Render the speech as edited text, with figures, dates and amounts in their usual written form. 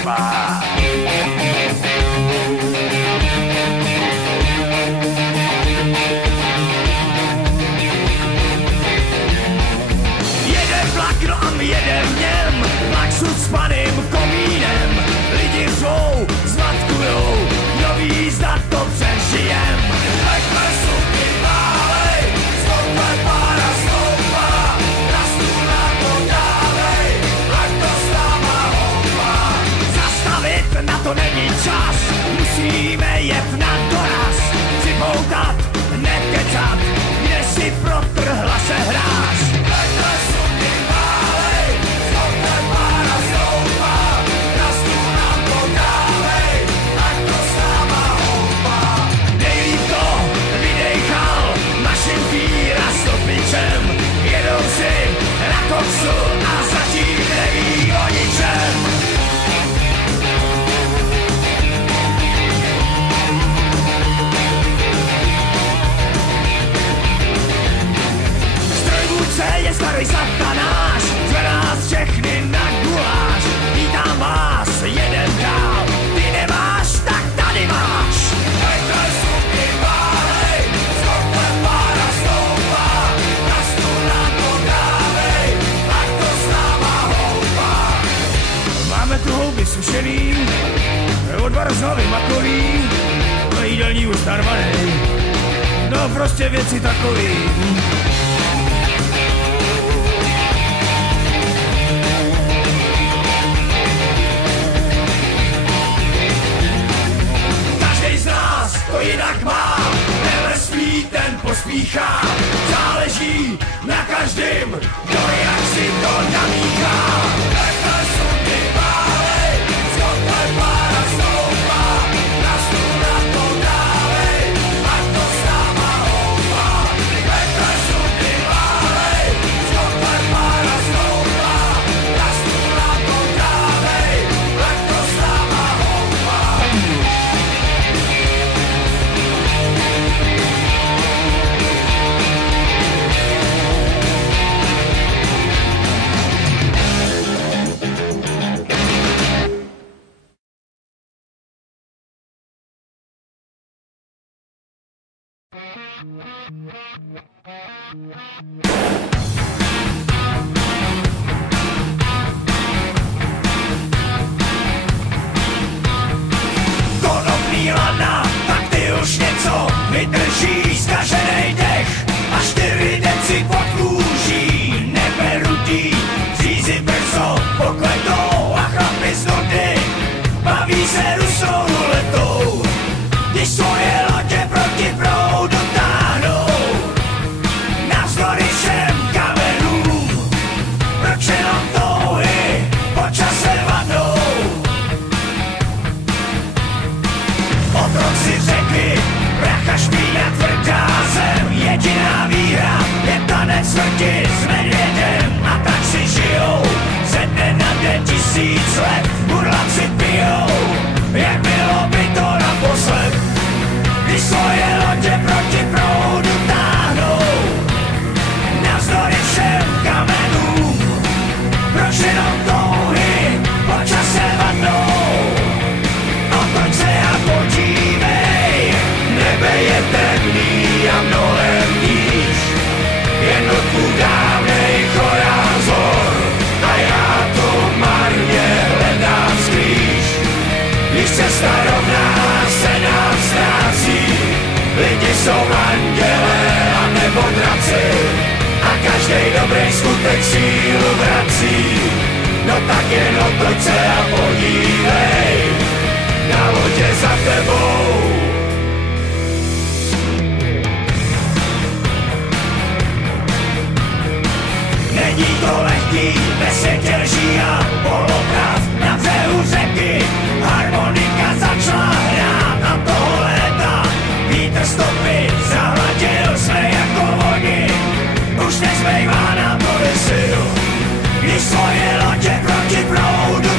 nespát. Jede vlak, no a my jedem v něm, vlak s paným komínem. Lidi řvou, zmatkujou, kdo ví, zda to přežijem. Veďme suky válej, stoupej pára stoupá, na stůl nám to dávej, ať to s náma houpá. Zastavit na to není čas, musíme jet na doraz. Připoutat, nekecat, kde si protrhla se hráz. Veďme suky válej, stoupej pára stoupá, na stůl nám to dávej, ať to s náma houpá. Nejlíp to vydejchal našim výrastopičem, jedou si na koksu a zatím neví o ničem. Strojvůdce je starý satanáš, zve nás všechny na guláš. Vítám vás, jeden dál, ty nemáš, tak tady máš. Veďte suky válej, stoupej pára stoupá, na stůl nám to dávej, ať to s náma houpá. Máme tu houby sušený, odvar z hlavy makový, no jídelní už narvanej, no prostě věci takový. To jinak má, never spí, ten pospíchá. Záleží na každým, kdo jak si to namíchá. Veďme suky válej, stoupej pára stoupá, na stůl nám to dávej, ať to s náma houpá. Veďme suky válej, stoupej pára stoupá, na stůl nám to dávej, ať to s náma houpá. Konopný lana, tak ty už něco vydrží, zkaženej dech a 4 deci pod kůží. Neperutý, řízy brzo pokletou a chlapi z nudy baví se rusou ruletou. Když svoje lodě proti proudu táhnou, navzdory všem kamenům, proč jenom touhy po čase vadnou. Otroci řeky, pracha špína tvrdá zem, jediná víra je tanec smrti s medvědem. A tak si žijou, ze dne na den 1000 let, burlaci pijou, jak bylo by to naposled. Když svoje lodě proti proudu táhnou, navzdory všem kamenům, proč jenom touhy po čase vadnou. Otoč se a podívej, nebe je temný a mnohem níž, jednotku dávnej chorá zor, a já to marně hledám skrýž. Když cesta rovná se nám ztrácí, lidi jsou andělé a nebo draci, a každej dobrý skutek sílu vrací. No tak jen otoč se a podívej, na lodě za tebou. Není to lehký, ve světě lží a polopravd, na břehu řeky harmonika začala hrát. A toho léta vítr stopy zahladil jsme jako voni, už nezbývá nám tolik sil, když svoje lodě proti proudu